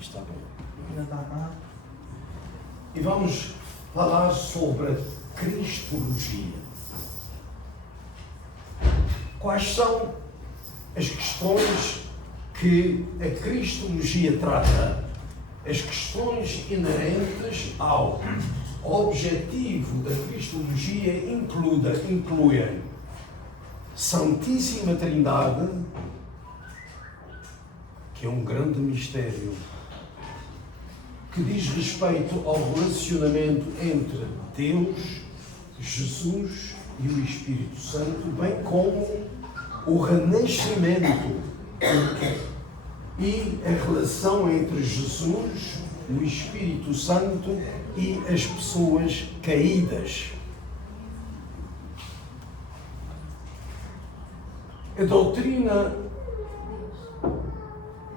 Está bem. E vamos falar sobre a Cristologia. Quais são as questões que a Cristologia trata? As questões inerentes ao objetivo da Cristologia incluem Santíssima Trindade, que é um grande mistério, que diz respeito ao relacionamento entre Deus, Jesus e o Espírito Santo, bem como o renascimento e a relação entre Jesus, o Espírito Santo e as pessoas caídas. A doutrina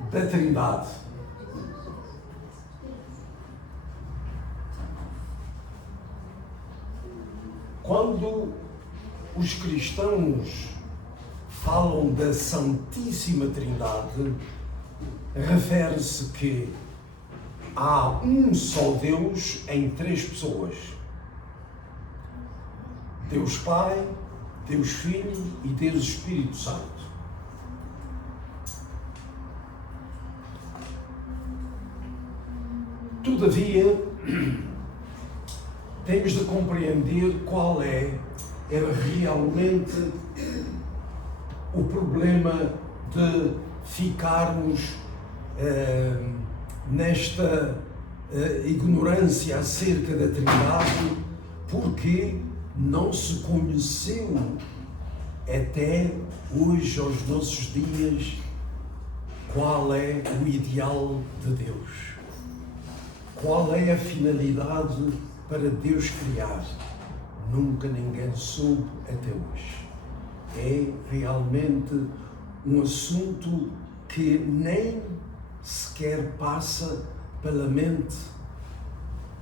da Trindade. Quando os cristãos falam da Santíssima Trindade, refere-se que há um só Deus em três pessoas: Deus Pai, Deus Filho e Deus Espírito Santo. Todavia, temos de compreender qual é realmente o problema de ficarmos nesta ignorância acerca da Trindade, porque não se conheceu até hoje, aos nossos dias, qual é o ideal de Deus. Qual é a finalidade para Deus criar? Nunca ninguém soube até hoje. É realmente um assunto que nem sequer passa pela mente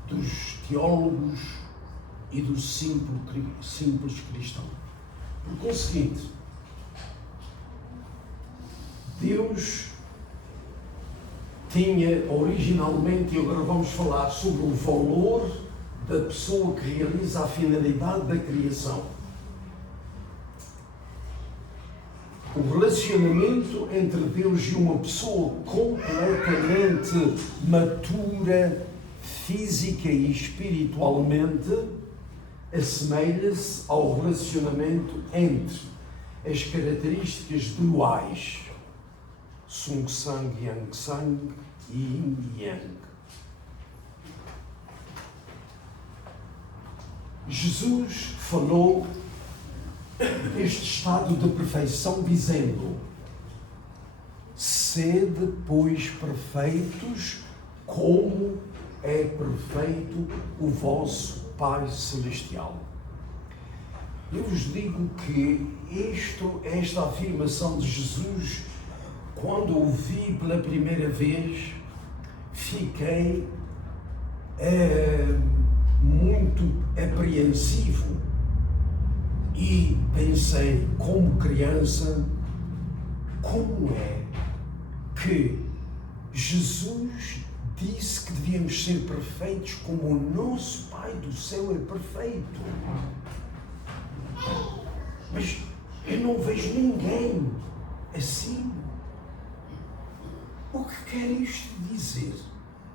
dos teólogos e do simples cristão. Por conseguinte, Deus tinha originalmente, e agora vamos falar sobre o valor da pessoa que realiza a finalidade da criação. O relacionamento entre Deus e uma pessoa completamente matura, física e espiritualmente, assemelha-se ao relacionamento entre as características duais, Sung Sang, Yang Sang e Yin Yang. Jesus falou este estado de perfeição dizendo: sede, pois, perfeitos, como é perfeito o vosso Pai Celestial. Eu vos digo que esta afirmação de Jesus, quando ouvi pela primeira vez, fiquei muito apreensivo e pensei, como criança, como é que Jesus disse que devíamos ser perfeitos como o nosso Pai do céu é perfeito? Mas eu não vejo ninguém assim. O que quer isto dizer?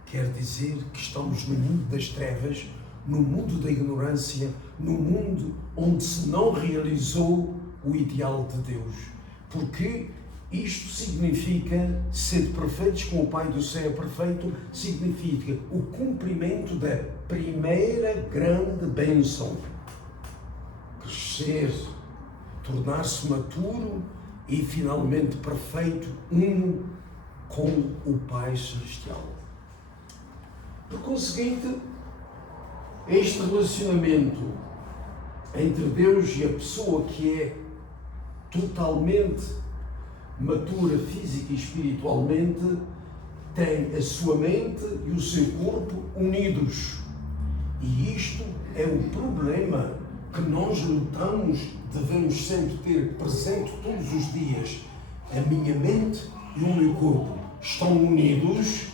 Quer dizer que estamos no mundo das trevas, no mundo da ignorância, no mundo onde se não realizou o ideal de Deus. Porque isto significa ser perfeitos como o Pai do céu é perfeito, significa o cumprimento da primeira grande bênção. Crescer, tornar-se maturo e finalmente perfeito, com o Pai Celestial. Por conseguinte, este relacionamento entre Deus e a pessoa que é totalmente matura física e espiritualmente tem a sua mente e o seu corpo unidos. E isto é o problema que nós lutamos, devemos sempre ter presente todos os dias. A minha mente e o meu corpo estão unidos.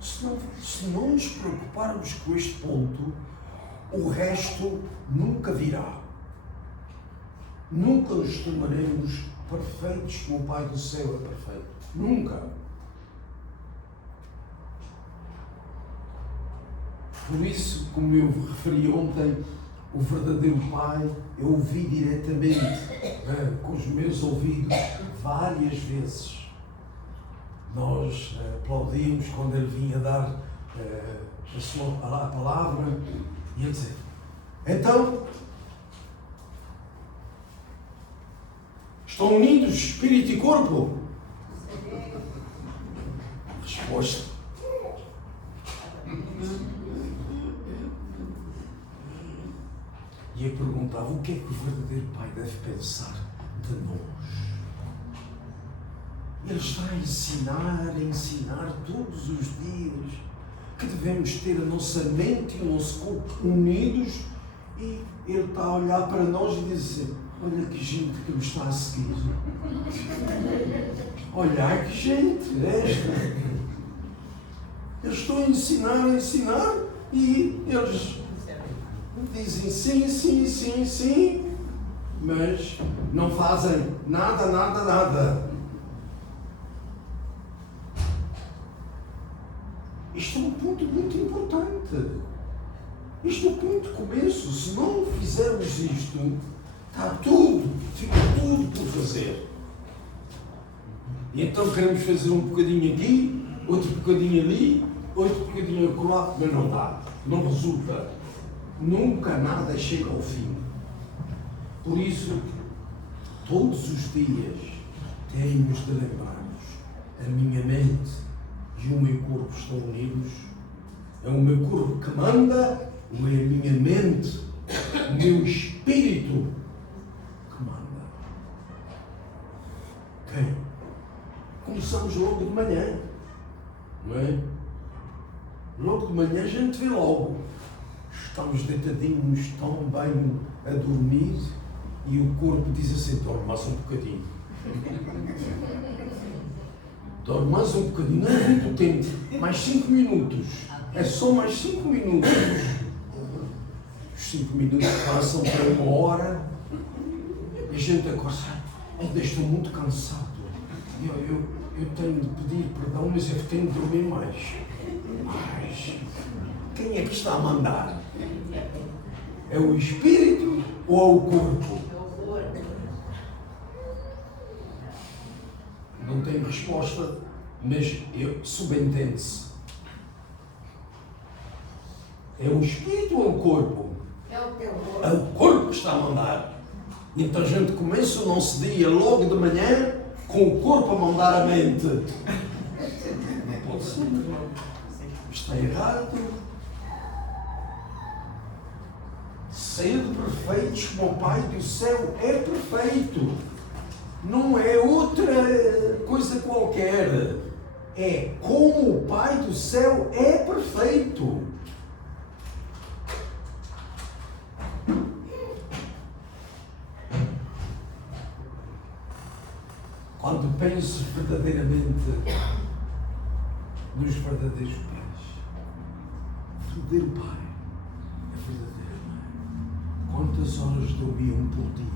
Se não nos preocuparmos com este ponto, o resto nunca virá. Nunca nos tornaremos perfeitos como o Pai do Céu é perfeito. Nunca. Por isso, como eu referi ontem, o verdadeiro Pai, eu ouvi diretamente, com os meus ouvidos, várias vezes. Nós aplaudimos quando ele vinha dar a palavra e ele dizia: então, estão unidos espírito e corpo? Resposta: e eu perguntava: o que é que o verdadeiro Pai deve pensar de nós? Ele está a ensinar todos os dias que devemos ter a nossa mente e o nosso corpo unidos, e ele está a olhar para nós e dizer: olha que gente que me está a seguir. Olha que gente esta. Eles estão a ensinar e eles dizem sim, mas não fazem nada. Isto é um ponto muito importante. Isto é o ponto de começo. Se não fizermos isto, fica tudo por fazer. E então queremos fazer um bocadinho aqui, outro bocadinho ali, outro bocadinho acolá, mas não dá, não resulta. Nunca nada chega ao fim. Por isso, todos os dias temos de lembrar-nos: a minha mente e o meu corpo estão unidos. É o meu corpo que manda, ou é a minha mente, o meu espírito que manda? Quem? Começamos logo de manhã, não é? Logo de manhã a gente vê logo. Estamos deitadinhos tão bem a dormir e o corpo diz assim: dorme mais um bocadinho. Dorme mais um bocadinho, não é muito tempo, mais 5 minutos. É só mais 5 minutos. Os 5 minutos passam para 1 hora e a gente acorda: ainda estou muito cansado. Eu tenho de pedir perdão, mas eu tenho de dormir mais. Mas quem é que está a mandar? É o espírito ou é o corpo? Não tenho resposta, mas subentende-se. É o espírito ou é o corpo? É o corpo que está a mandar. Então a gente começa o nosso dia logo de manhã com o corpo a mandar a mente. Não pode ser. Está errado. Sede perfeitos como o Pai do Céu é perfeito. Não é outra coisa qualquer. É como o Pai do Céu é perfeito. Quando penso verdadeiramente nos verdadeiros pais, o verdadeiro Pai é verdadeiro Pai. Quantas horas dormiam por dia?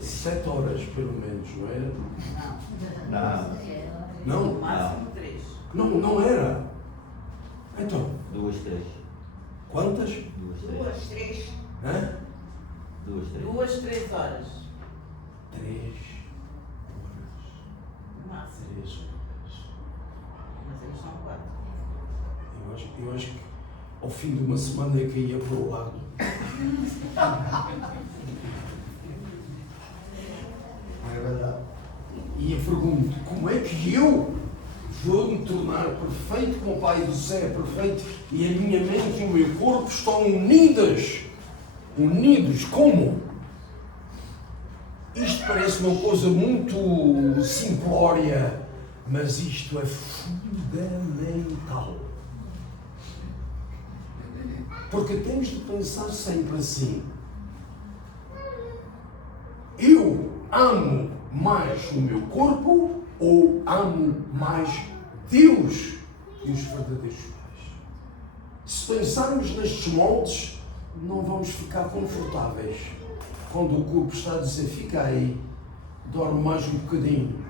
7 horas, pelo menos, não era? Não. Máximo 3. Não era. Então. 2, 3. Quantas? 2, 3. Hã? 2, 3. 2, 3 horas. 3 horas. Máximo. 3 horas. Mas eles são 4. Eu acho que ao fim de uma semana eu caía para o lado. É verdade. E eu pergunto: como é que eu vou me tornar perfeito como o Pai do Céu é perfeito e a minha mente e o meu corpo estão unidas? Unidos como? Isto parece uma coisa muito simplória, mas isto é fundamental. Porque temos de pensar sempre assim. Eu amo mais o meu corpo ou amo mais Deus e os verdadeiros pais? Se pensarmos nestes moldes, não vamos ficar confortáveis. Quando o corpo está a dizer, fica aí, dorme mais um bocadinho.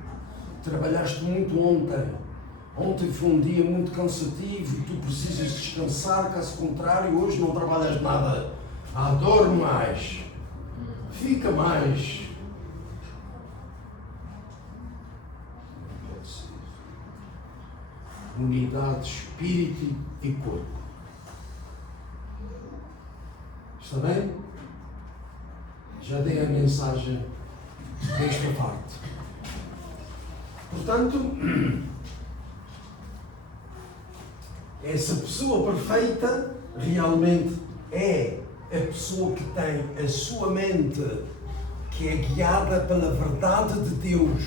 Trabalhaste muito ontem. Ontem foi um dia muito cansativo, tu precisas descansar, caso contrário, hoje não trabalhas nada. Dorme mais. Fica mais. Não pode ser. Unidade, espírito e corpo. Está bem? Já dei a mensagem desta parte. Portanto, essa pessoa perfeita realmente é a pessoa que tem a sua mente que é guiada pela verdade de Deus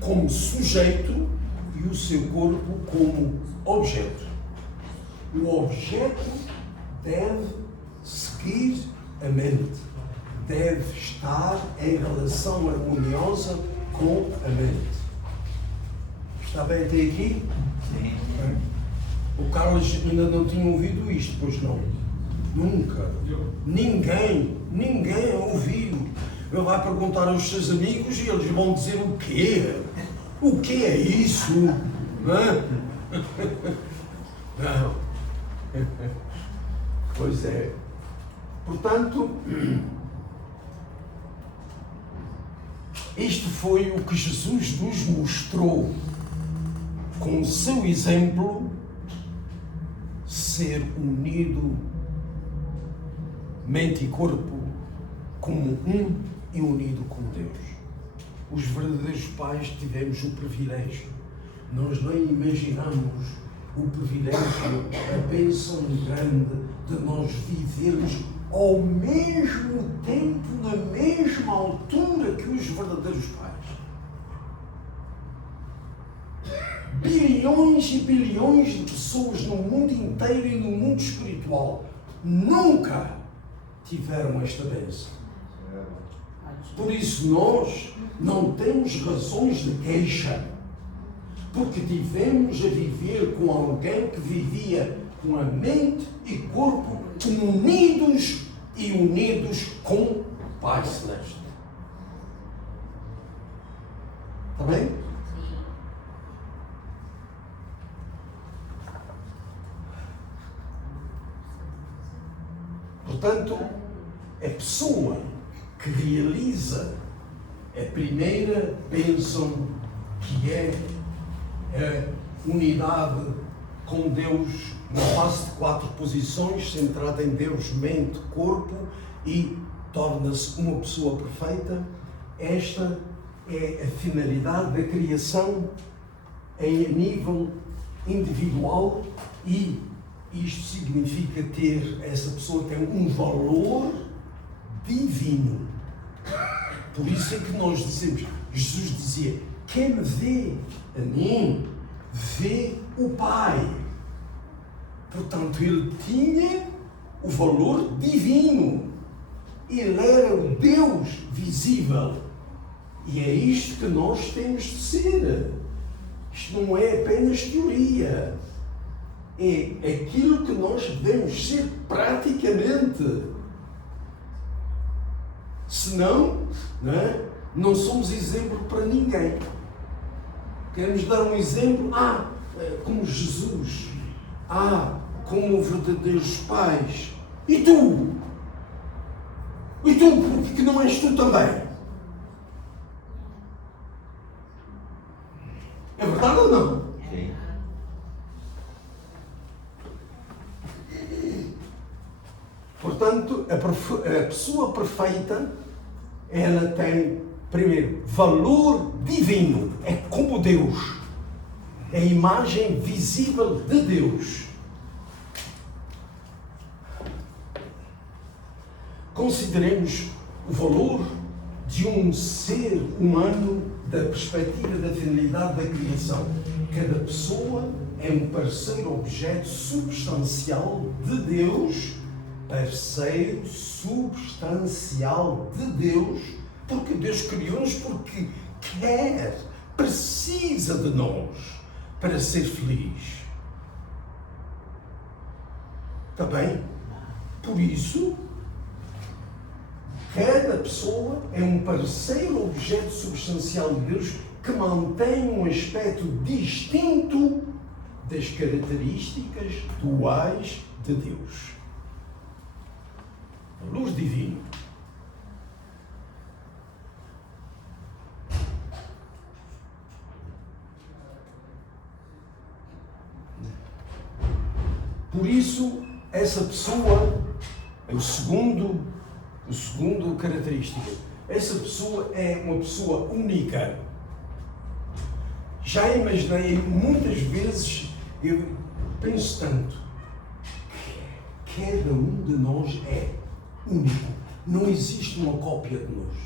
como sujeito e o seu corpo como objeto. O objeto deve seguir a mente, deve estar em relação harmoniosa com a mente. Está bem até aqui? Sim. O Carlos ainda não tinha ouvido isto, pois não? Nunca. Ninguém ouviu. Ele vai perguntar aos seus amigos e eles vão dizer o quê? O que é isso? Não. Pois é. Portanto, isto foi o que Jesus nos mostrou com o seu exemplo, ser unido mente e corpo como um e unido com Deus. Os verdadeiros pais tivemos o privilégio. Nós nem imaginamos o privilégio, a bênção grande de nós vivermos ao mesmo tempo, na mesma altura que os verdadeiros pais. Bilhões e bilhões de pessoas no mundo inteiro e no mundo espiritual nunca tiveram esta bênção. Por isso nós não temos razões de queixa, porque tivemos a viver com alguém que vivia com a mente e corpo unidos com o Pai Celeste. Está bem? Portanto, a pessoa que realiza a primeira bênção, que é a unidade com Deus na base de 4 posições, centrada em Deus, mente, corpo, e torna-se uma pessoa perfeita. Esta é a finalidade da criação em nível individual, e isto significa ter, essa pessoa tem um valor divino. Por isso é que nós dizemos, Jesus dizia, quem me vê a mim, vê o Pai. Portanto, ele tinha o valor divino. Ele era o Deus visível. E é isto que nós temos de ser. Isto não é apenas teoria. É aquilo que nós devemos ser praticamente. Senão, não somos exemplo para ninguém. Queremos dar um exemplo, como Jesus, como verdadeiros pais. E tu? E tu, porque que não és tu também? É verdade ou não? Sim. Portanto, a pessoa perfeita, ela tem, primeiro, valor divino. É como Deus. É a imagem visível de Deus. Consideremos o valor de um ser humano da perspectiva da finalidade da criação. Cada pessoa é um parceiro objeto substancial de Deus, parceiro substancial de Deus, porque Deus criou-nos porque quer, precisa de nós para ser feliz. Está bem? Por isso, cada pessoa é um parceiro objeto substancial de Deus que mantém um aspecto distinto das características duais de Deus. A luz divina. Por isso, essa pessoa é o segundo característica. Essa pessoa é uma pessoa única. Já imaginei muitas vezes, eu penso tanto, que cada um de nós é único. Não existe uma cópia de nós.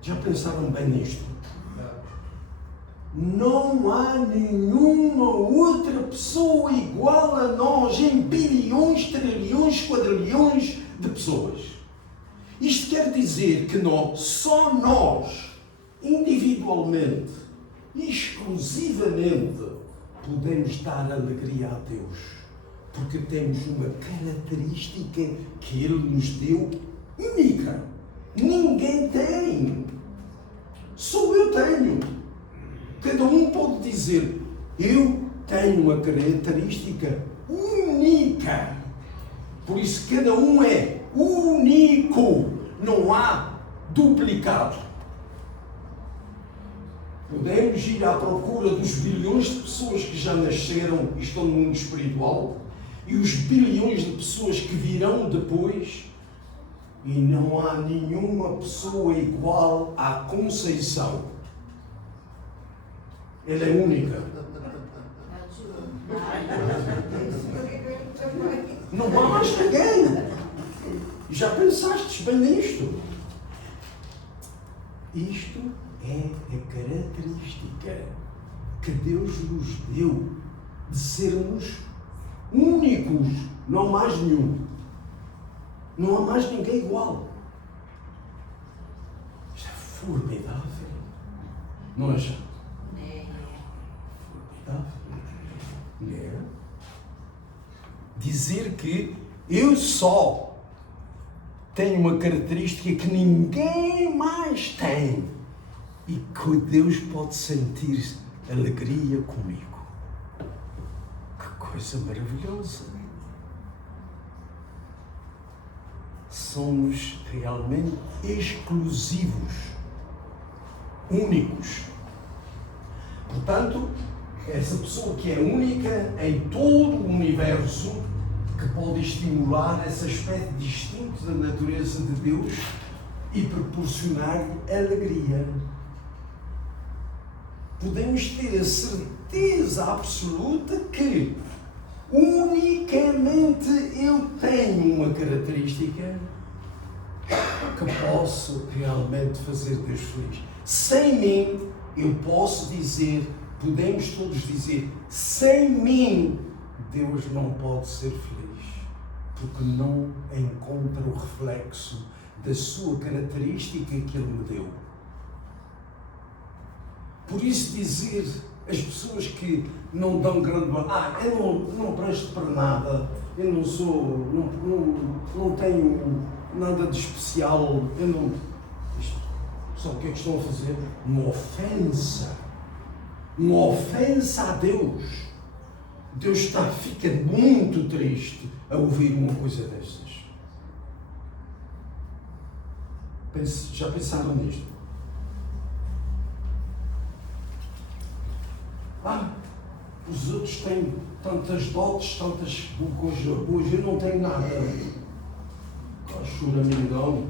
Já pensaram bem nisto? Não há nenhuma outra pessoa igual a nós em bilhões, trilhões, quadrilhões de pessoas. Isto quer dizer que só nós, individualmente, exclusivamente, podemos dar alegria a Deus. Porque temos uma característica que Ele nos deu única. Ninguém tem. Só eu tenho. Cada um pode dizer, eu tenho uma característica única. Por isso, cada um é único. Não há duplicado. Podemos ir à procura dos bilhões de pessoas que já nasceram e estão no mundo espiritual e os bilhões de pessoas que virão depois, e não há nenhuma pessoa igual à Conceição. Ela é única. Não há mais ninguém. Já pensaste bem nisto? Isto é a característica que Deus nos deu de sermos únicos. Não há mais nenhum. Não há mais ninguém igual. Isto é formidável. Não acha? Dizer que eu só tenho uma característica que ninguém mais tem e que Deus pode sentir alegria comigo. Que coisa maravilhosa! Somos realmente exclusivos, únicos. Portanto, essa pessoa que é única em todo o universo, que pode estimular esse aspecto distinto da natureza de Deus e proporcionar-lhe alegria. Podemos ter a certeza absoluta que unicamente eu tenho uma característica que posso realmente fazer Deus feliz. Sem mim, eu posso dizer, podemos todos dizer, sem mim, Deus não pode ser feliz, porque não encontra o reflexo da sua característica que Ele me deu. Por isso dizer, as pessoas que não dão grande valor, eu não presto para nada, eu não sou, não tenho nada de especial, eu não... Sabe o que é que estão a fazer? Uma ofensa a Deus. Deus fica muito triste a ouvir uma coisa dessas. Já pensaram nisto? Os outros têm tantas dotes, tantas coisas boas, eu não tenho nada. Está choramingão,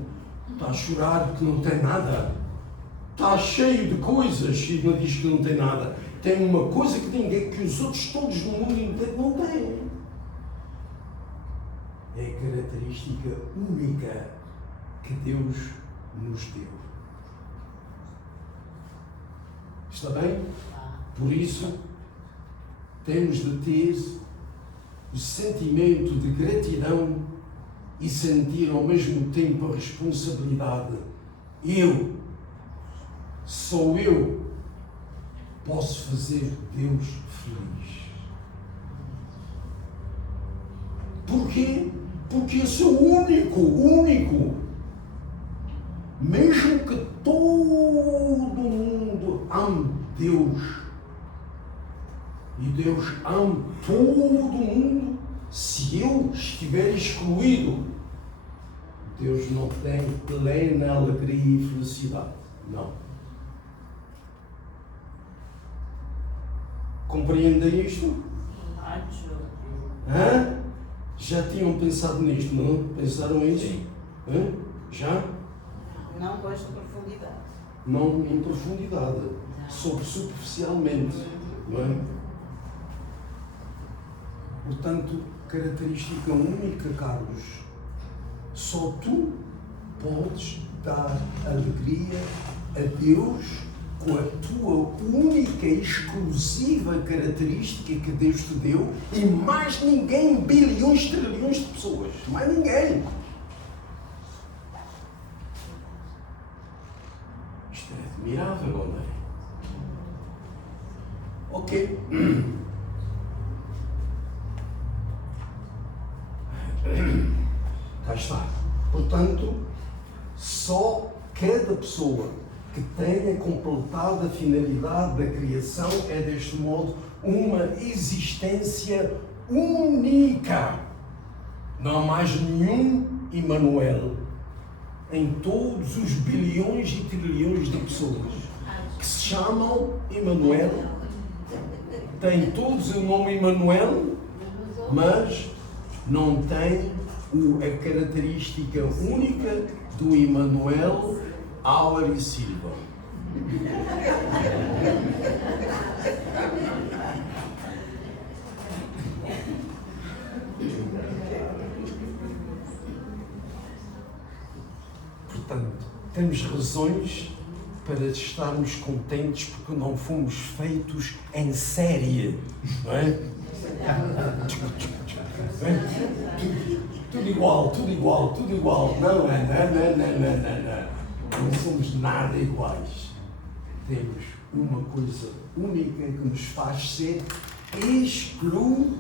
está a chorar porque não tem nada. Está cheio de coisas e não diz que não tem nada. Tem uma coisa que os outros todos no mundo inteiro não têm. É a característica única que Deus nos deu. Está bem? Por isso, temos de ter o sentimento de gratidão e sentir ao mesmo tempo a responsabilidade. Só eu, posso fazer Deus feliz. Porquê? Porque eu sou único. Mesmo que todo mundo ame Deus, e Deus ama todo mundo, se eu estiver excluído, Deus não tem plena alegria e felicidade. Não. Compreendem isto? Hã? Já tinham pensado nisto, não? Pensaram nisso? Sim. Hã? Já? Não com esta profundidade. Não em profundidade, só superficialmente, não é? Portanto, característica única, Carlos, só tu podes dar alegria a Deus com a tua única e exclusiva característica que Deus te deu, e mais ninguém, bilhões, trilhões de pessoas, mais ninguém. Isto é admirável, não é? Ok. Cá está. Portanto, só cada pessoa que tenha completado a finalidade da criação é, deste modo, uma existência única. Não há mais nenhum Emmanuel em todos os bilhões e trilhões de pessoas que se chamam Emmanuel. Têm todos o nome Emmanuel, mas não têm a característica única do Emmanuel Auer e Silva. Portanto, temos razões para estarmos contentes porque não fomos feitos em série, não é? Tudo igual. Não. Não somos nada iguais. Temos uma coisa única que nos faz ser exclusivos.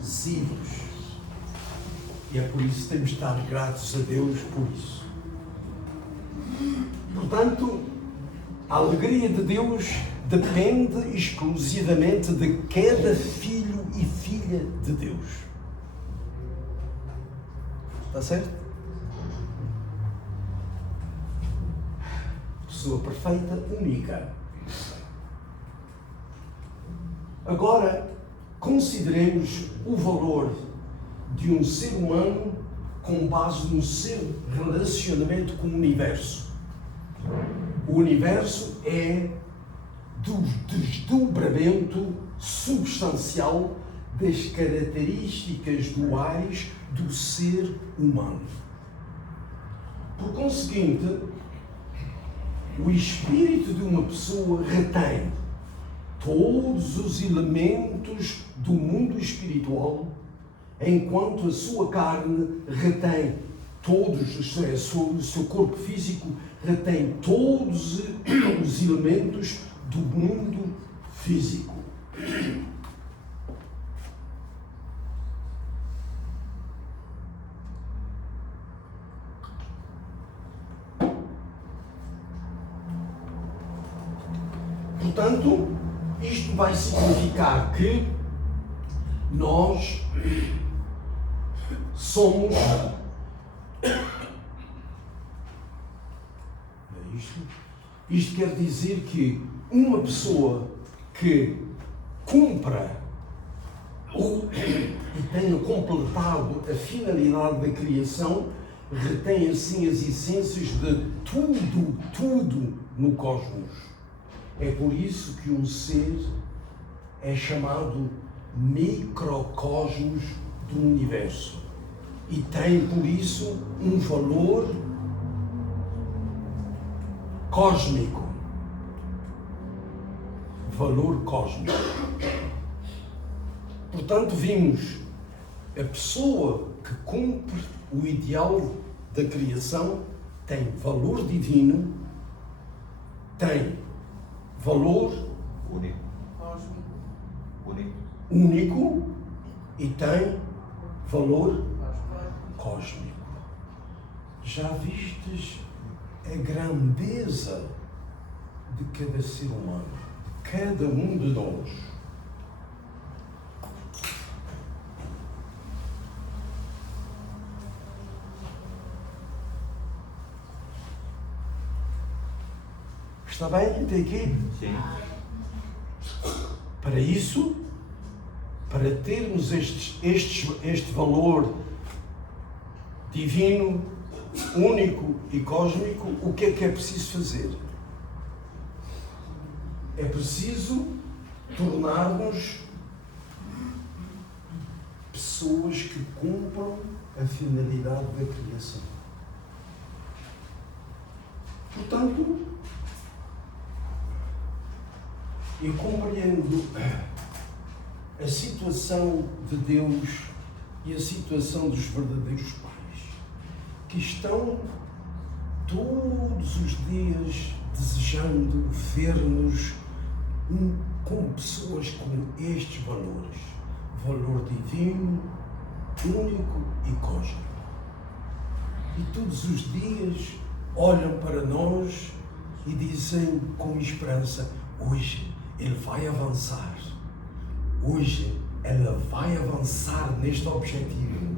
E é por isso que temos de estar gratos a Deus por isso. Portanto, a alegria de Deus depende exclusivamente de cada filho e filha de Deus. Está certo? Pessoa perfeita, única. Agora, consideremos o valor de um ser humano com base no seu relacionamento com o universo. O universo é do desdobramento substancial das características duais do ser humano. Por conseguinte, o espírito de uma pessoa retém todos os elementos do mundo espiritual, enquanto a sua carne retém todos, isto é, o seu corpo físico retém todos os elementos do mundo físico. Portanto, isto vai significar que nós somos... Isto quer dizer que uma pessoa que cumpra e tenha completado a finalidade da criação retém assim as essências de tudo no cosmos. É por isso que um ser é chamado microcosmos do universo e tem por isso um valor cósmico. valor cósmico. Portanto, vimos a pessoa que cumpre o ideal da criação tem valor divino, tem valor Único. Cósmico. único e tem valor cósmico. Já vistes a grandeza de cada ser humano, de cada um de nós? Está bem até aqui? Sim. Para isso, para termos este valor divino, único e cósmico, o que é preciso fazer? É preciso tornar-nos pessoas que cumpram a finalidade da criação. Portanto, eu compreendo a situação de Deus e a situação dos verdadeiros pais, que estão todos os dias desejando ver-nos como pessoas com estes valores, valor divino, único e cósmico. E todos os dias olham para nós e dizem com esperança: hoje ele vai avançar, hoje ela vai avançar neste objetivo,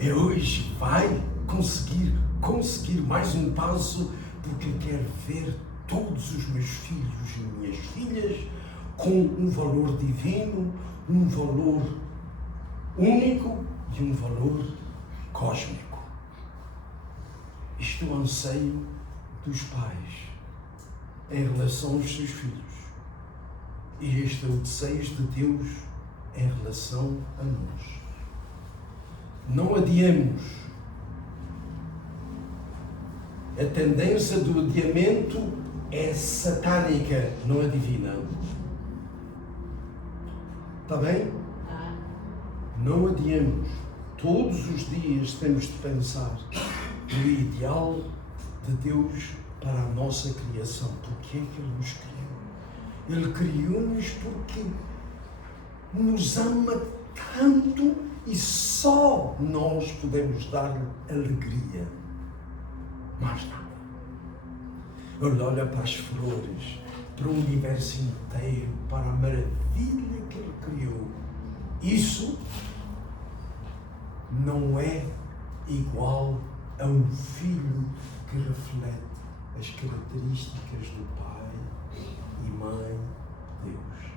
e hoje vai conseguir mais um passo, porque quer ver todos os meus filhos e minhas filhas com um valor divino, um valor único e um valor cósmico. Isto é o anseio dos pais em relação aos seus filhos. E este é o desejo de Deus em relação a nós. Não adiemos. A tendência do adiamento é satânica, não é divina. Está bem? Não adiemos. Todos os dias temos de pensar no ideal de Deus para a nossa criação. Porque é que Ele nos criou? Ele criou-nos porque nos ama tanto e só nós podemos dar-lhe alegria. Mais nada. Ele olha para as flores, para o universo inteiro, para a maravilha que Ele criou. Isso não é igual a um filho que reflete as características do Pai e Mãe Deus.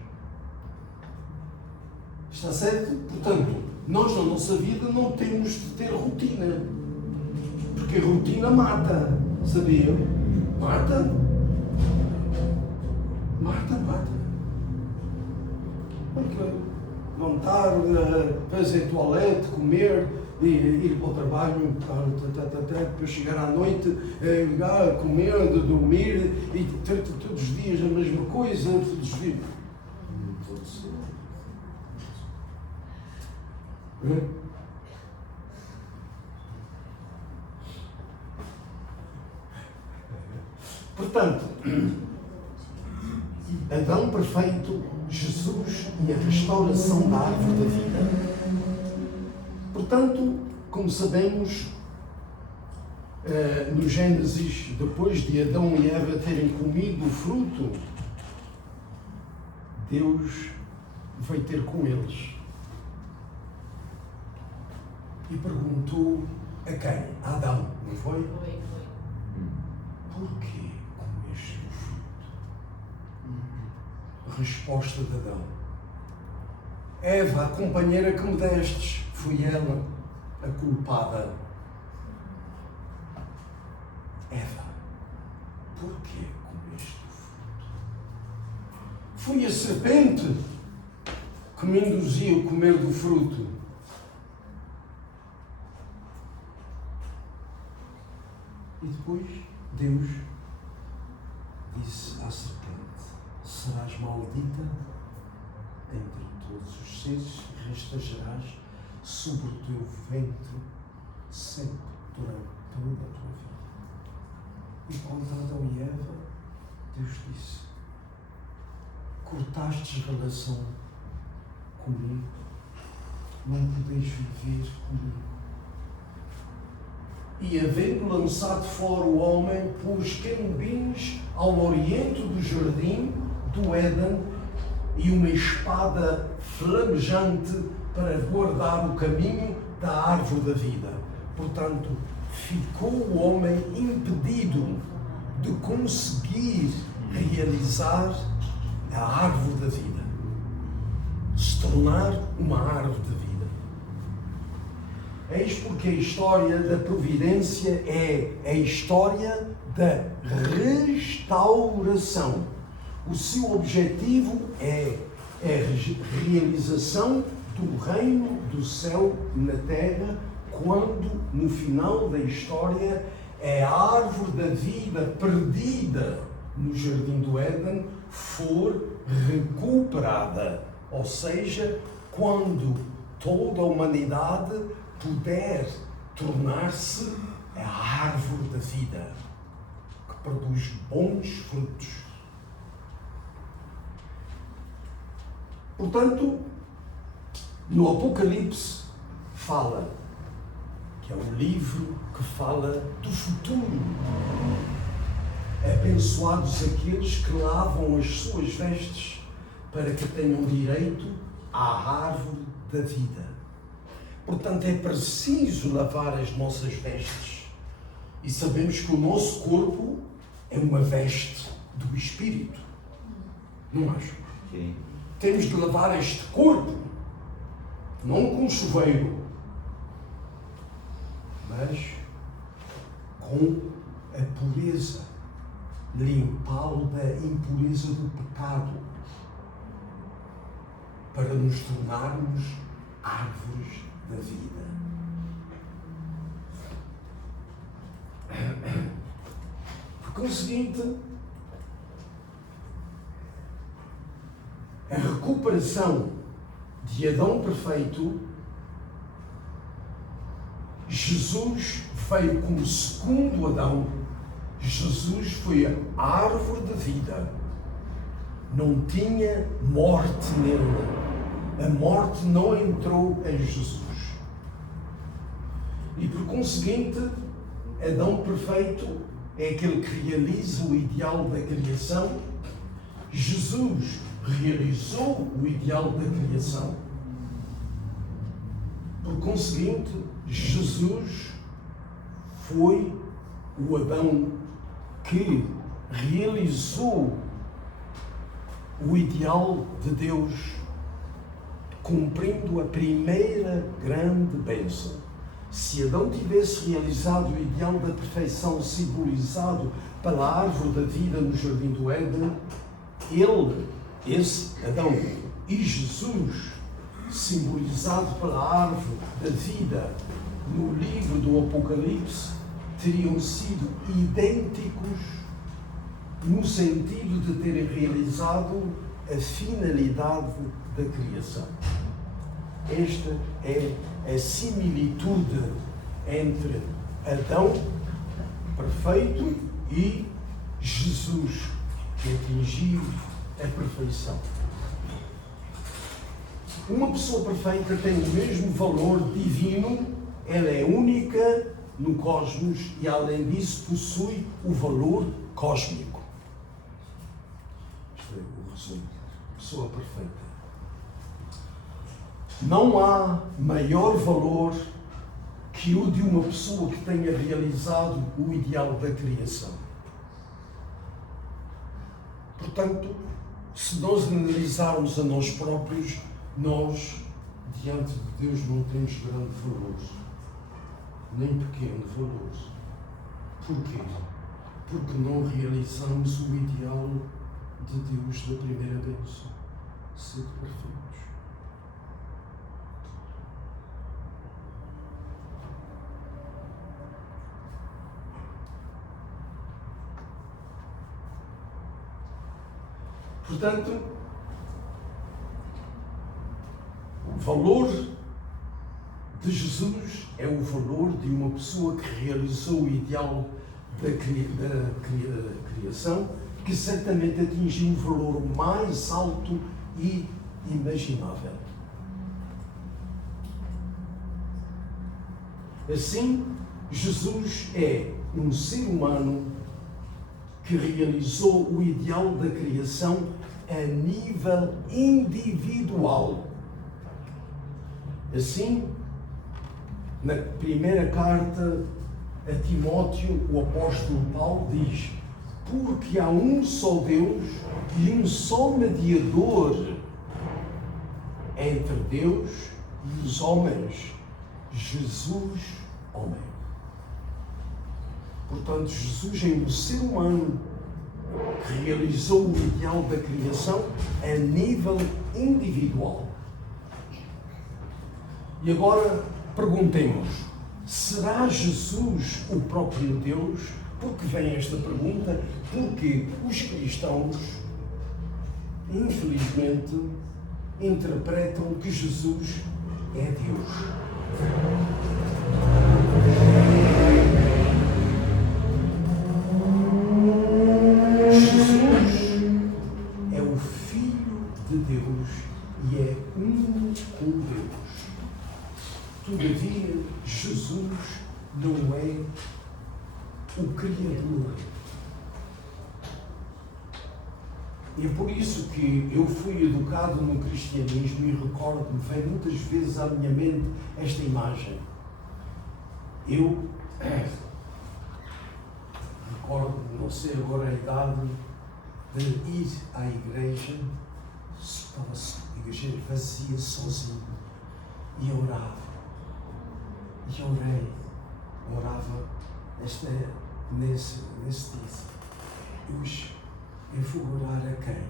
Está certo? Portanto, nós na nossa vida não temos de ter rotina. Porque a rotina mata. Sabiam? Mata. Porque levantar, fazer toalete, comer, ir para o trabalho, depois chegar à noite, comer, dormir, e todos os dias a mesma coisa, todos os dias. Portanto, Adão perfeito, Jesus e a restauração da árvore da vida. Portanto, como sabemos, no Gênesis, depois de Adão e Eva terem comido o fruto, Deus veio ter com eles e perguntou a quem? A Adão, não foi? Foi. Porquê comeste o fruto? Resposta de Adão: Eva, a companheira que me destes, foi ela a culpada. Eva, porquê comeste o fruto? Foi a serpente que me induziu a comer do fruto. E depois Deus disse à serpente: serás maldita todos os seres, e rastejarás sobre o teu ventre sempre durante toda a tua vida. E quanto a Adão e Eva, Deus disse: cortastes relação comigo, não podeis viver comigo. E havendo lançado fora o homem, pôs querubins ao oriente do jardim do Éden e uma espada flamejante para guardar o caminho da árvore da vida. Portanto, ficou o homem impedido de conseguir realizar a árvore da vida, se tornar uma árvore da vida. Eis porque a história da providência é a história da restauração. O seu objetivo é a realização do reino do céu na terra, quando, no final da história, a árvore da vida perdida no jardim do Éden for recuperada. Ou seja, quando toda a humanidade puder tornar-se a árvore da vida, que produz bons frutos. Portanto, no Apocalipse fala, que é um livro que fala do futuro. Abençoados aqueles que lavam as suas vestes para que tenham direito à árvore da vida. Portanto, é preciso lavar as nossas vestes. E sabemos que o nosso corpo é uma veste do Espírito. Não acham? Sim. Temos de lavar este corpo, não com chuveiro, mas com a pureza, limpá-lo da impureza do pecado, para nos tornarmos árvores da vida. Por conseguinte, a recuperação de Adão perfeito, Jesus veio como segundo Adão. Jesus foi a árvore da vida. Não tinha morte nele. A morte não entrou em Jesus. E por conseguinte, Adão perfeito é aquele que realiza o ideal da criação. Jesus realizou o ideal da criação. Por conseguinte, Jesus foi o Adão que realizou o ideal de Deus, cumprindo a primeira grande bênção. Se Adão tivesse realizado o ideal da perfeição simbolizado pela árvore da vida no jardim do Éden, esse Adão e Jesus, simbolizado pela árvore da vida no livro do Apocalipse, teriam sido idênticos no sentido de terem realizado a finalidade da criação. Esta é a similitude entre Adão perfeito e Jesus, que atingiu a perfeição. Uma pessoa perfeita tem o mesmo valor divino, ela é única no cosmos e, além disso, possui o valor cósmico. Isto é o resumo. Pessoa perfeita. Não há maior valor que o de uma pessoa que tenha realizado o ideal da criação. Portanto, se nós analisarmos a nós próprios, nós, diante de Deus, não temos grande valor, nem pequeno valor. Porquê? Porque não realizamos o ideal de Deus da primeira bênção, ser perfeitos. Portanto, valor de Jesus é o valor de uma pessoa que realizou o ideal da criação, que certamente atingiu o valor mais alto e imaginável. Assim, Jesus é um ser humano que realizou o ideal da criação a nível individual. Assim, na primeira carta a Timóteo, o apóstolo Paulo diz: porque há um só Deus e um só mediador entre Deus e os homens, Jesus, homem. Portanto, Jesus é um ser humano que realizou o ideal da criação a nível individual. E agora perguntemos: será Jesus o próprio Deus? Por que vem esta pergunta? Porque os cristãos, infelizmente, interpretam que Jesus é Deus. Jesus é o Filho de Deus e é um com Deus. Todavia, Jesus não é o Criador. E é por isso que eu fui educado no cristianismo e recordo-me, vem muitas vezes à minha mente esta imagem. Eu recordo, não sei agora a idade, de ir à igreja, estava a igreja vazia, sozinho, e orava. E orava nesse dia. Hoje eu vou orar a quem?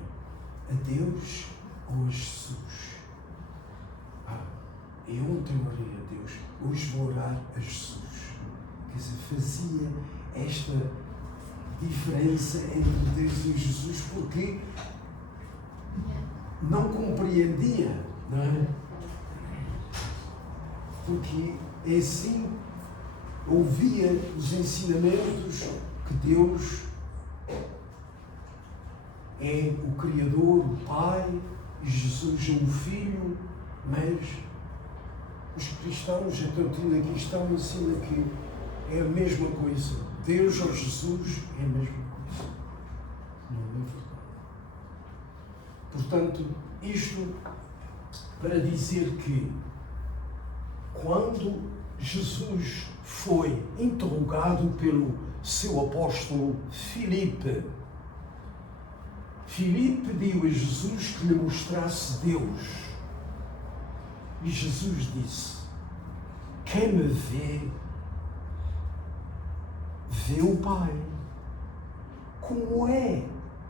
A Deus ou a Jesus? E ontem orei a Deus, hoje vou orar a Jesus. Quer dizer, fazia esta diferença entre Deus e Jesus porque não compreendia, não é? Porque é assim, ouvia os ensinamentos que Deus é o Criador, o Pai, e Jesus é o Filho, mas os cristãos, a doutrina cristã ensina que é a mesma coisa. Deus ou Jesus é a mesma coisa. Não é verdade. Portanto, isto para dizer que quando Jesus foi interrogado pelo seu apóstolo Filipe, Filipe pediu a Jesus que lhe mostrasse Deus. E Jesus disse: quem me vê, vê o Pai. Como é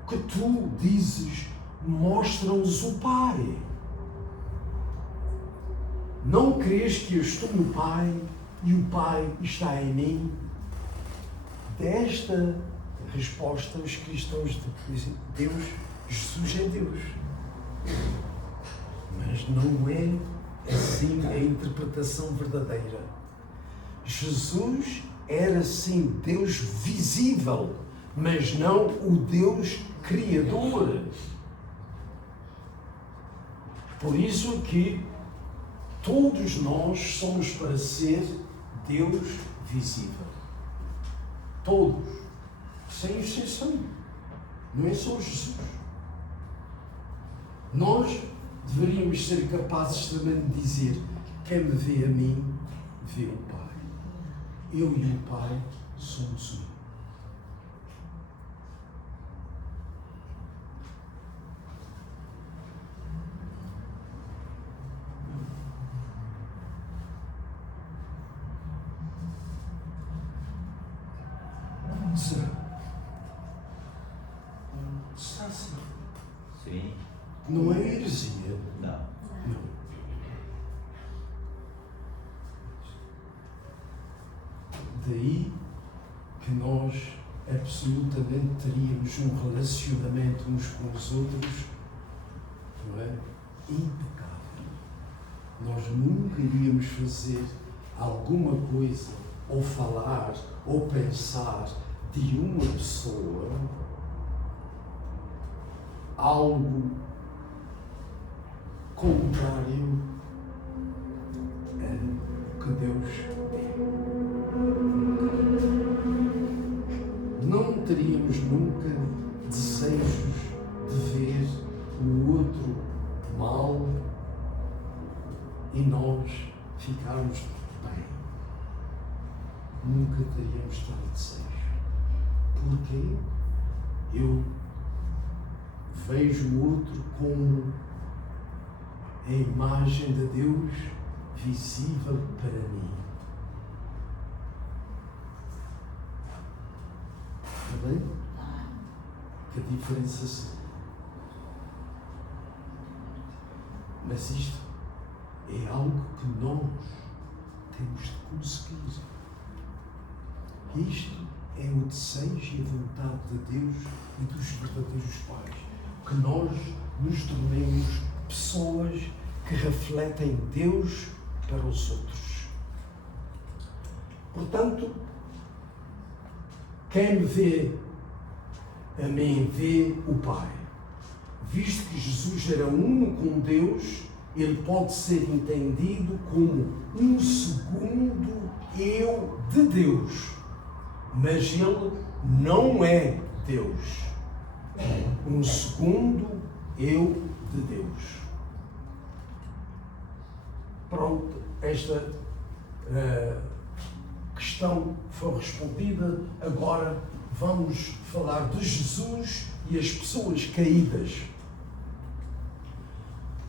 que tu dizes, mostra-nos o Pai? Não crês que eu estou no Pai e o Pai está em mim? Desta resposta, os cristãos dizem: Deus, Jesus é Deus. Mas não é assim a interpretação verdadeira. Jesus era sim Deus visível, mas não o Deus criador. Por isso que todos nós somos para ser Deus visível. Todos, sem exceção. Não é só Jesus. Nós deveríamos ser capazes também de dizer: quem me vê a mim, vê o Pai. Eu e o Pai somos um. Será? Está assim. Sim. Não é heresia. Não. Não. Daí que nós absolutamente teríamos um relacionamento uns com os outros, não é? Impecável. nós nunca iríamos fazer alguma coisa, ou falar, ou pensar de uma pessoa algo contrário ao que Deus é. Não teríamos nunca desejos de ver o outro mal e nós ficarmos bem. Nunca teríamos tal desejo. Porque eu vejo o outro como a imagem de Deus visível para mim. Está bem? Que diferença são. Mas isto é algo que nós temos de conseguir. Isto é o desejo e a vontade de Deus e dos verdadeiros pais. Que nós nos tornemos pessoas que refletem Deus para os outros. Portanto, quem me vê a mim vê o Pai. Visto que Jesus era uno com Deus, ele pode ser entendido como um segundo eu de Deus. Mas ele não é Deus. Um segundo eu de Deus. Pronto, esta questão foi respondida. Agora vamos falar de Jesus e as pessoas caídas.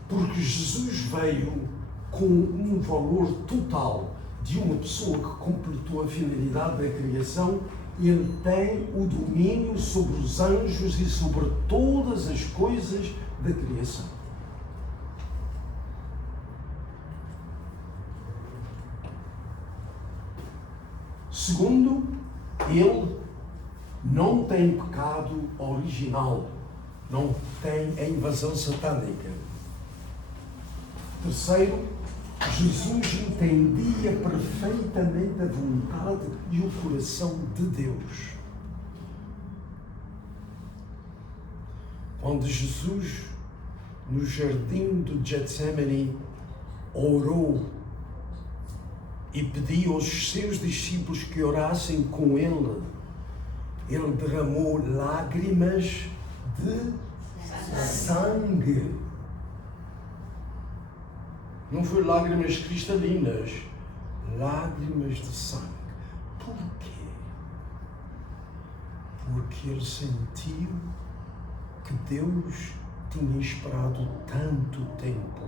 Porque Jesus veio com um valor total de uma pessoa que completou a finalidade da criação. Ele tem o domínio sobre os anjos e sobre todas as coisas da criação. Segundo, ele não tem pecado original, não tem a invasão satânica. Terceiro, Jesus entendia perfeitamente a vontade e o coração de Deus. Quando Jesus, no jardim do Getsemane, orou e pediu aos seus discípulos que orassem com ele, ele derramou lágrimas de sangue. Não foi lágrimas cristalinas, lágrimas de sangue. Por quê? Porque ele sentiu que Deus tinha esperado tanto tempo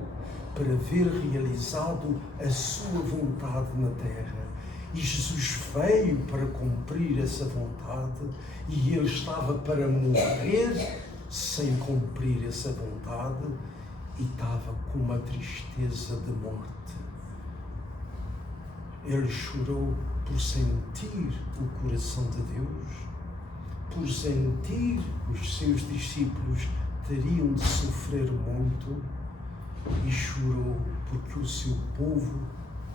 para ver realizado a sua vontade na terra. E Jesus veio para cumprir essa vontade e ele estava para morrer sem cumprir essa vontade. E estava com uma tristeza de morte. Ele chorou por sentir o coração de Deus, por sentir os seus discípulos teriam de sofrer muito, e chorou porque o seu povo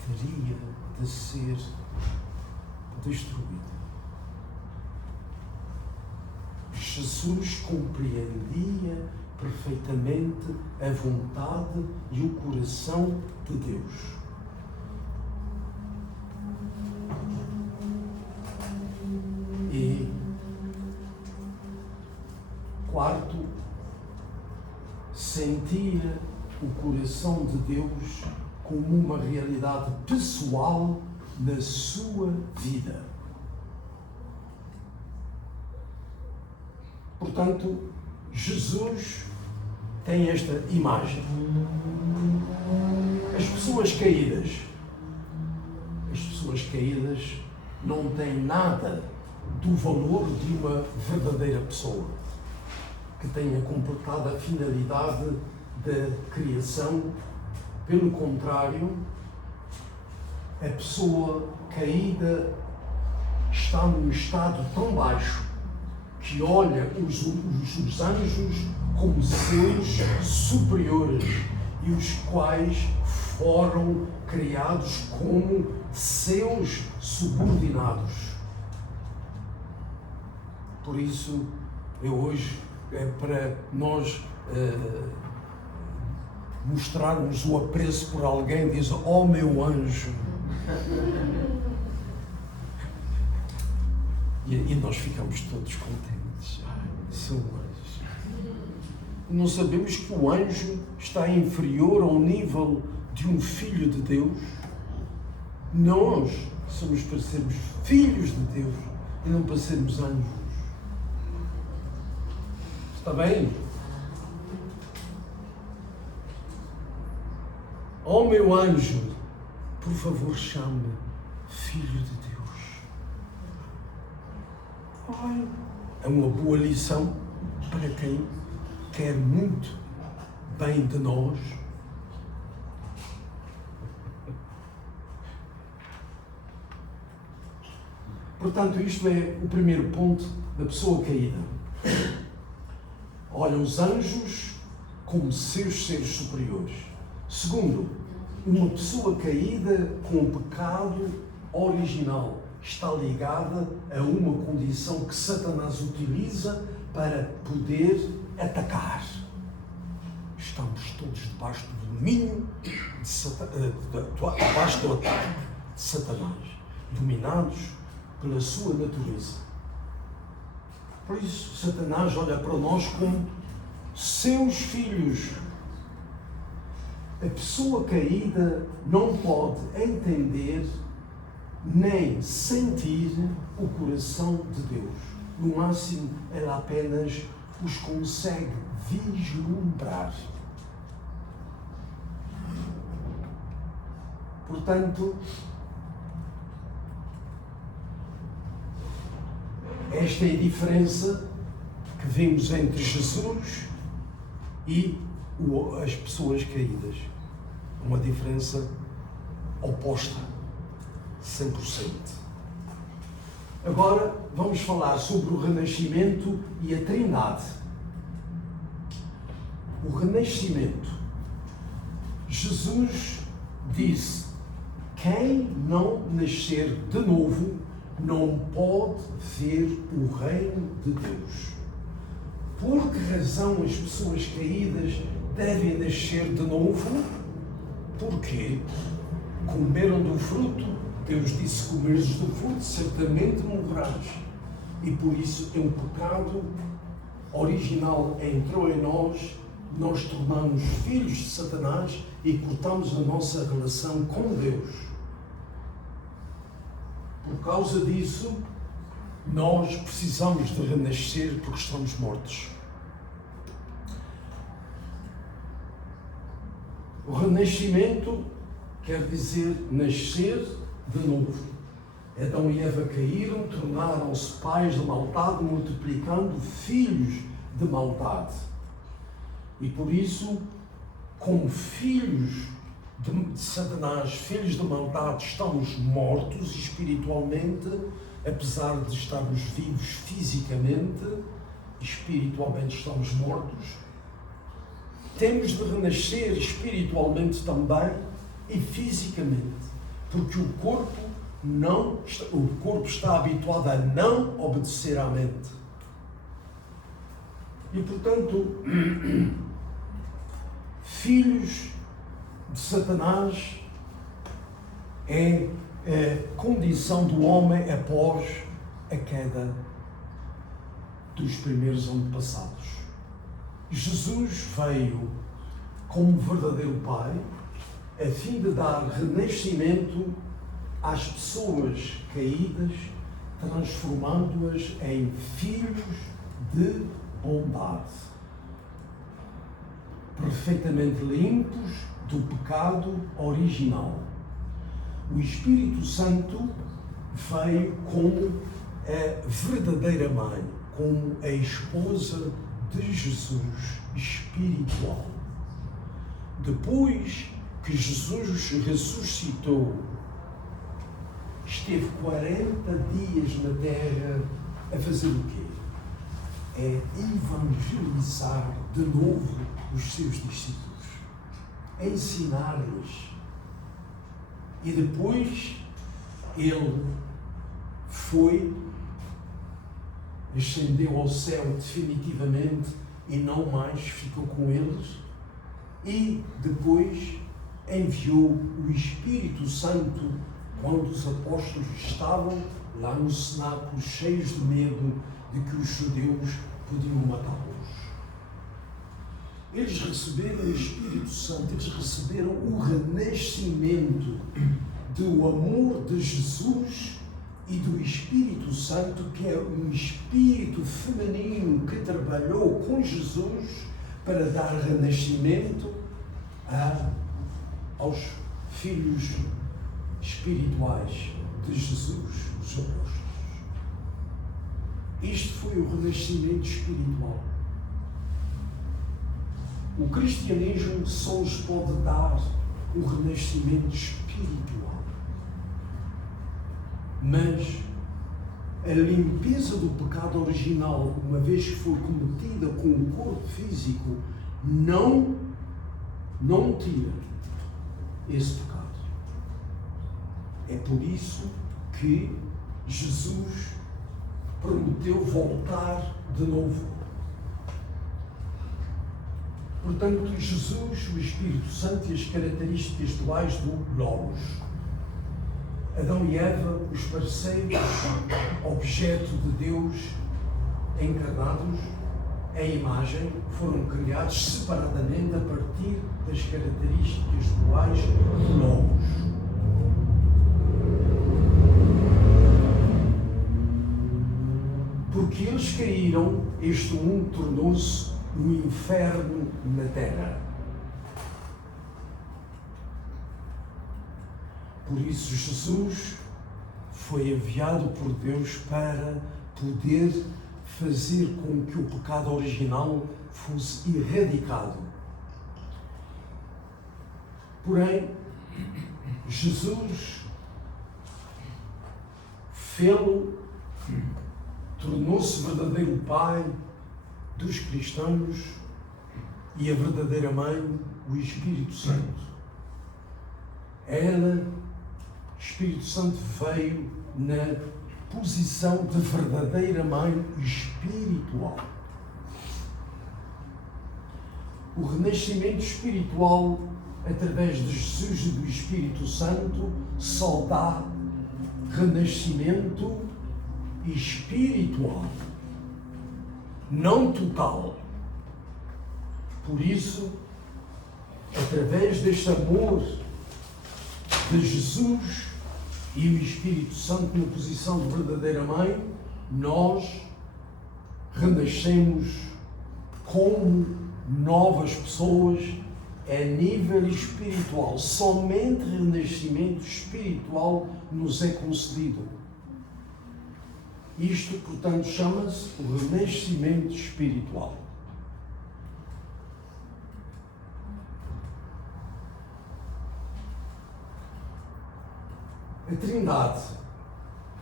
teria de ser destruído. Jesus compreendia perfeitamente a vontade e o coração de Deus. E quarto, sentia o coração de Deus como uma realidade pessoal na sua vida. Portanto, Jesus tem esta imagem. As pessoas caídas não têm nada do valor de uma verdadeira pessoa que tenha completado a finalidade da criação. Pelo contrário, a pessoa caída está num estado tão baixo que olha os anjos como seus superiores e os quais foram criados como seus subordinados. Por isso, hoje é para nós mostrarmos o apreço por alguém, diz: "Oh, meu anjo". E nós ficamos todos contentes. Seu anjo. Não sabemos que o anjo está inferior ao nível de um filho de Deus? Nós somos para sermos filhos de Deus e não para sermos anjos. Está bem? Oh, meu anjo, por favor, chame-me filho de Deus. É uma boa lição para quem quer muito bem de nós. Portanto, isto é o primeiro ponto da pessoa caída. Olha os anjos como seus seres superiores. Segundo, uma pessoa caída com o pecado original está ligada a uma condição que Satanás utiliza para poder atacar. Estamos todos debaixo do domínio debaixo do ataque de Satanás, dominados pela sua natureza. Por isso, Satanás olha para nós como seus filhos. A pessoa caída não pode entender nem sentir o coração de Deus. No máximo, ela apenas os consegue vislumbrar. Portanto, esta é a diferença que vemos entre Jesus e as pessoas caídas. Uma diferença oposta, 100%. Agora vamos falar sobre o renascimento e a Trindade. O renascimento. Jesus disse: quem não nascer de novo não pode ver o reino de Deus. Por que razão as pessoas caídas devem nascer de novo? Porque comeram do fruto. Deus disse: comeres do fruto, certamente morrerás. E por isso é um pecado original entrou em nós, nós tornamos filhos de Satanás e cortamos a nossa relação com Deus. Por causa disso, nós precisamos de renascer porque estamos mortos. O renascimento quer dizer nascer de novo. Adão e Eva caíram, tornaram-se pais de maldade, multiplicando filhos de maldade. E por isso, como filhos de Satanás, filhos de maldade, estamos mortos espiritualmente, apesar de estarmos vivos fisicamente, espiritualmente estamos mortos. Temos de renascer espiritualmente também e fisicamente, porque o corpo está habituado a não obedecer à mente. E portanto, filhos de Satanás é a condição do homem após a queda dos primeiros antepassados. Jesus veio como verdadeiro Pai a fim de dar renascimento às pessoas caídas, transformando-as em filhos de bondade, perfeitamente limpos do pecado original. O Espírito Santo veio como a verdadeira mãe, como a esposa de Jesus espiritual. Depois que Jesus ressuscitou, esteve 40 dias na terra a fazer o quê? É evangelizar de novo os seus discípulos, ensinar-lhes E depois ele ascendeu ao céu definitivamente e não mais ficou com eles. E depois enviou o Espírito Santo quando os apóstolos estavam lá no cenáculo cheios de medo de que os judeus podiam matá-los. Eles receberam o Espírito Santo, eles receberam o renascimento do amor de Jesus e do Espírito Santo, que é um espírito feminino que trabalhou com Jesus para dar renascimento aos filhos espirituais de Jesus, os apóstolos. Isto foi o renascimento espiritual. O cristianismo só nos pode dar o renascimento espiritual. Mas a limpeza do pecado original, uma vez que foi cometida com o corpo físico, não tira esse pecado. É por isso que Jesus prometeu voltar de novo. Portanto, Jesus, o Espírito Santo e as características duais do Logos. Adão e Eva, os parceiros, objeto de Deus encarnados, em imagem, foram criados separadamente a partir das características duais do Logos. Porque eles caíram, este mundo tornou-se um inferno na terra. Por isso Jesus foi enviado por Deus para poder fazer com que o pecado original fosse erradicado. Porém, Jesus tornou-se verdadeiro Pai dos cristãos e a verdadeira Mãe, o Espírito Santo. O Espírito Santo veio na posição de verdadeira Mãe espiritual. O renascimento espiritual, através de Jesus e do Espírito Santo, só dá renascimento espiritual, não total. Por isso, através deste amor de Jesus e o Espírito Santo na posição de verdadeira Mãe, nós renascemos como novas pessoas a nível espiritual. Somente renascimento espiritual nos é concedido. Isto, portanto, chama-se o renascimento espiritual. A Trindade,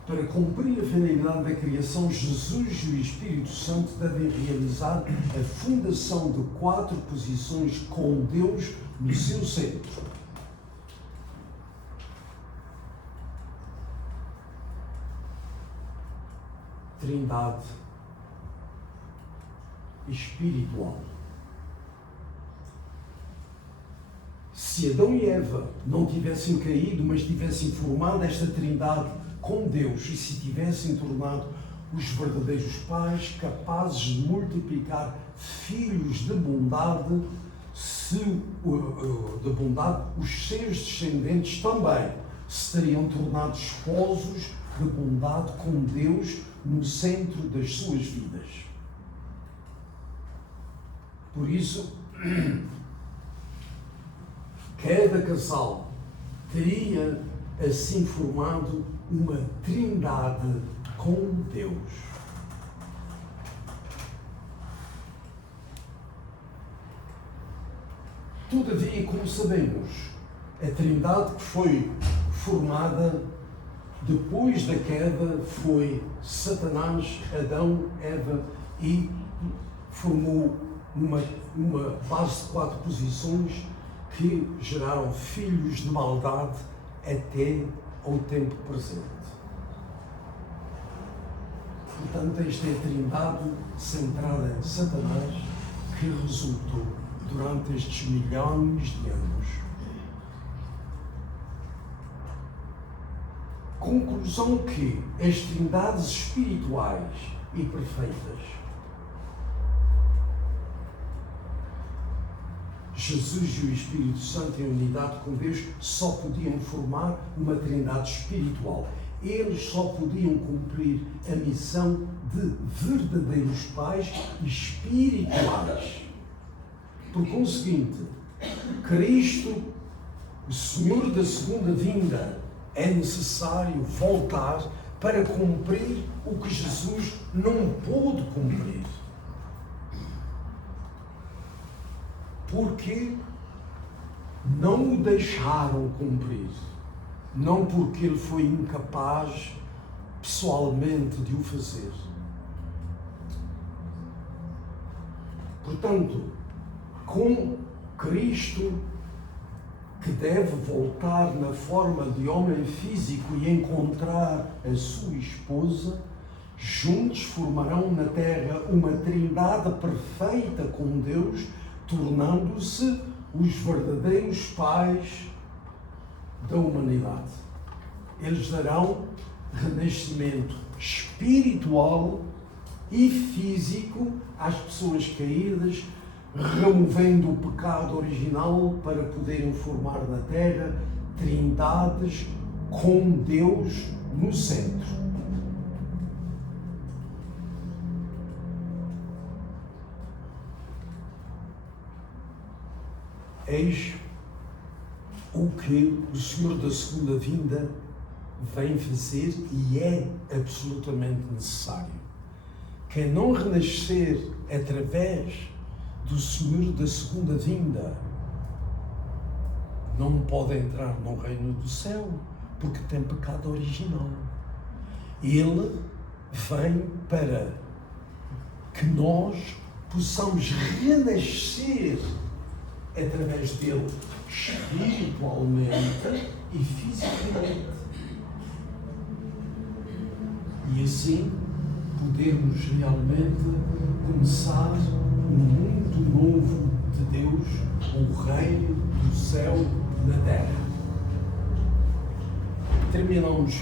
para cumprir a finalidade da criação, Jesus e o Espírito Santo devem realizar a fundação de 4 posições com Deus no seu centro. Trindade espiritual. Se Adão e Eva não tivessem caído, mas tivessem formado esta trindade com Deus e se tivessem tornado os verdadeiros pais capazes de multiplicar filhos de bondade, os seus descendentes também se teriam tornado esposos de bondade com Deus no centro das suas vidas. Por isso, cada casal teria assim formado uma trindade com Deus. Todavia, como sabemos, a trindade que foi formada depois da queda foi Satanás, Adão, Eva e formou uma base de 4 posições que geraram filhos de maldade até ao tempo presente. Portanto, esta é a trindade centrada em Satanás que resultou durante estes milhões de anos. Conclusão que as trindades espirituais e perfeitas, Jesus e o Espírito Santo em unidade com Deus, só podiam formar uma trindade espiritual. Eles só podiam cumprir a missão de verdadeiros pais espirituais. Por conseguinte, Cristo, o Senhor da segunda vinda, é necessário voltar para cumprir o que Jesus não pôde cumprir. Porque não o deixaram cumprir. Não porque ele foi incapaz pessoalmente de o fazer. Portanto, com Cristo, que deve voltar na forma de homem físico e encontrar a sua esposa, juntos formarão na terra uma trindade perfeita com Deus, tornando-se os verdadeiros pais da humanidade. Eles darão renascimento espiritual e físico às pessoas caídas, removendo o pecado original para poderem formar na terra trindades com Deus no centro. Eis o que o Senhor da segunda vinda vem fazer e é absolutamente necessário. Quem não renascer através do Senhor da segunda vinda não pode entrar no reino do céu, porque tem pecado original. Ele vem para que nós possamos renascer através dele, espiritualmente e fisicamente. E assim podermos realmente começar um mundo novo de Deus, o reino do céu na terra. Terminamos